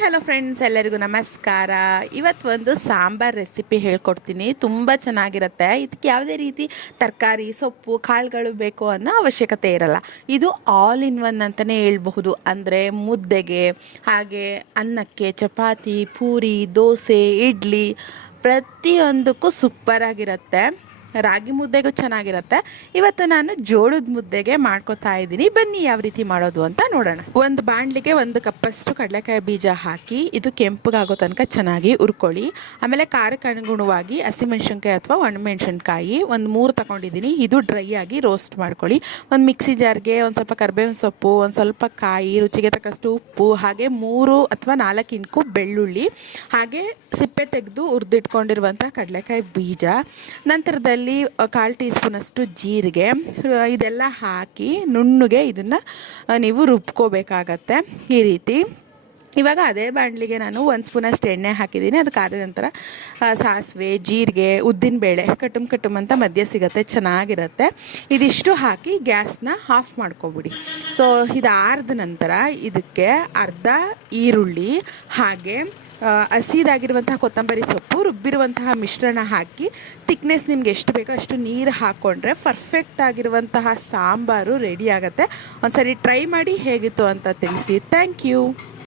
Hello friends, ಎಲ್ಲರಿಗೂ ನಮಸ್ಕಾರ. ಇವತ್ತು ಒಂದು ಸಾಂಬಾರ್ ರೆಸಿಪಿ ಹೇಳ್ಕೊಡ್ತೀನಿ. ತುಂಬ ಚೆನ್ನಾಗಿರುತ್ತೆ. ಇದಕ್ಕೆ ಯಾವುದೇ ರೀತಿ ತರಕಾರಿ, ಸೊಪ್ಪು, ಕಾಳುಗಳು ಬೇಕು ಅನ್ನೋ ಅವಶ್ಯಕತೆ ಇರಲ್ಲ. ಇದು ಆಲ್ ಇನ್ ಒನ್ ಅಂತಲೇ ಹೇಳ್ಬಹುದು. ಅಂದರೆ ಮುದ್ದೆಗೆ, ಹಾಗೆ ಅನ್ನಕ್ಕೆ, ಚಪಾತಿ, ಪೂರಿ, ದೋಸೆ, ಇಡ್ಲಿ ಪ್ರತಿಯೊಂದಕ್ಕೂ ಸೂಪರಾಗಿರುತ್ತೆ. ರಾಗಿ ಮುದ್ದೆಗೂ ಚೆನ್ನಾಗಿರುತ್ತೆ. ಇವತ್ತು ನಾನು ಜೋಳದ ಮುದ್ದೆಗೆ ಮಾಡ್ಕೊತಾ ಇದ್ದೀನಿ. ಬನ್ನಿ ಯಾವ ರೀತಿ ಮಾಡೋದು ಅಂತ ನೋಡೋಣ. ಒಂದು ಬಾಣಲಿಗೆ 1 ಕಪ್ಪಷ್ಟು ಕಡಲೆಕಾಯಿ ಬೀಜ ಹಾಕಿ ಇದು ಕೆಂಪಗಾಗೋ ತನಕ ಚೆನ್ನಾಗಿ ಹುರ್ಕೊಳ್ಳಿ. ಆಮೇಲೆ ಖಾರಕ್ಕೆ ಅನುಗುಣವಾಗಿ ಹಸಿಮೆಣಸಿನ್ಕಾಯಿ ಅಥವಾ ಒಣಮೆಣಸಿನ್ಕಾಯಿ ಒಂದು 3 ತಗೊಂಡಿದ್ದೀನಿ. ಇದು ಡ್ರೈ ಆಗಿ ರೋಸ್ಟ್ ಮಾಡ್ಕೊಳ್ಳಿ. ಒಂದು ಮಿಕ್ಸಿ ಜಾರ್ಗೆ ಒಂದು ಸ್ವಲ್ಪ ಕರಿಬೇವಿನ ಸೊಪ್ಪು, ಒಂದು ಸ್ವಲ್ಪ ಕಾಯಿ, ರುಚಿಗೆ ತಕ್ಕಷ್ಟು ಉಪ್ಪು, ಹಾಗೆ 3 ಅಥವಾ 4 ಇಂಕು ಬೆಳ್ಳುಳ್ಳಿ, ಹಾಗೆ ಸಿಪ್ಪೆ ತೆಗೆದು ಹುರಿದಿಟ್ಕೊಂಡಿರುವಂಥ ಕಡಲೆಕಾಯಿ ಬೀಜ, ನಂತರದಲ್ಲಿ 1/4 ಟೀ ಸ್ಪೂನಷ್ಟು ಜೀರಿಗೆ, ಇದೆಲ್ಲ ಹಾಕಿ ನುಣ್ಣಗೆ ಇದನ್ನು ನೀವು ರುಬ್ಕೋಬೇಕಾಗತ್ತೆ ಈ ರೀತಿ. ಇವಾಗ ಅದೇ ಬಾಣಲಿಗೆ ನಾನು 1 ಸ್ಪೂನಷ್ಟು ಎಣ್ಣೆ ಹಾಕಿದ್ದೀನಿ. ಅದಕ್ಕಾದ ನಂತರ ಸಾಸಿವೆ, ಜೀರಿಗೆ, ಉದ್ದಿನಬೇಳೆ ಕಟ್ಟುಮ್ ಅಂತ ಮಧ್ಯ ಸಿಗುತ್ತೆ, ಚೆನ್ನಾಗಿರುತ್ತೆ. ಇದಿಷ್ಟು ಹಾಕಿ ಗ್ಯಾಸ್ನ ಆಫ್ ಮಾಡ್ಕೊಬಿಡಿ. ಸೊ ಇದು ಆರಿದ ನಂತರ ಇದಕ್ಕೆ ಅರ್ಧ ಈರುಳ್ಳಿ, ಹಾಗೆ ಹಸಿದಾಗಿರುವಂತಹ ಕೊತ್ತಂಬರಿ ಸೊಪ್ಪು, ರುಬ್ಬಿರುವಂತಹ ಮಿಶ್ರಣ ಹಾಕಿ ತಿಕ್ನೆಸ್ ನಿಮ್ಗೆ ಎಷ್ಟು ಬೇಕೋ ಅಷ್ಟು ನೀರು ಹಾಕ್ಕೊಂಡ್ರೆ ಪರ್ಫೆಕ್ಟ್ ಆಗಿರುವಂತಹ ಸಾಂಬಾರು ರೆಡಿ ಆಗುತ್ತೆ. ಒಂದ್ಸರಿ ಟ್ರೈ ಮಾಡಿ ಹೇಗಿತ್ತು ಅಂತ ತಿಳಿಸಿ. Thank you.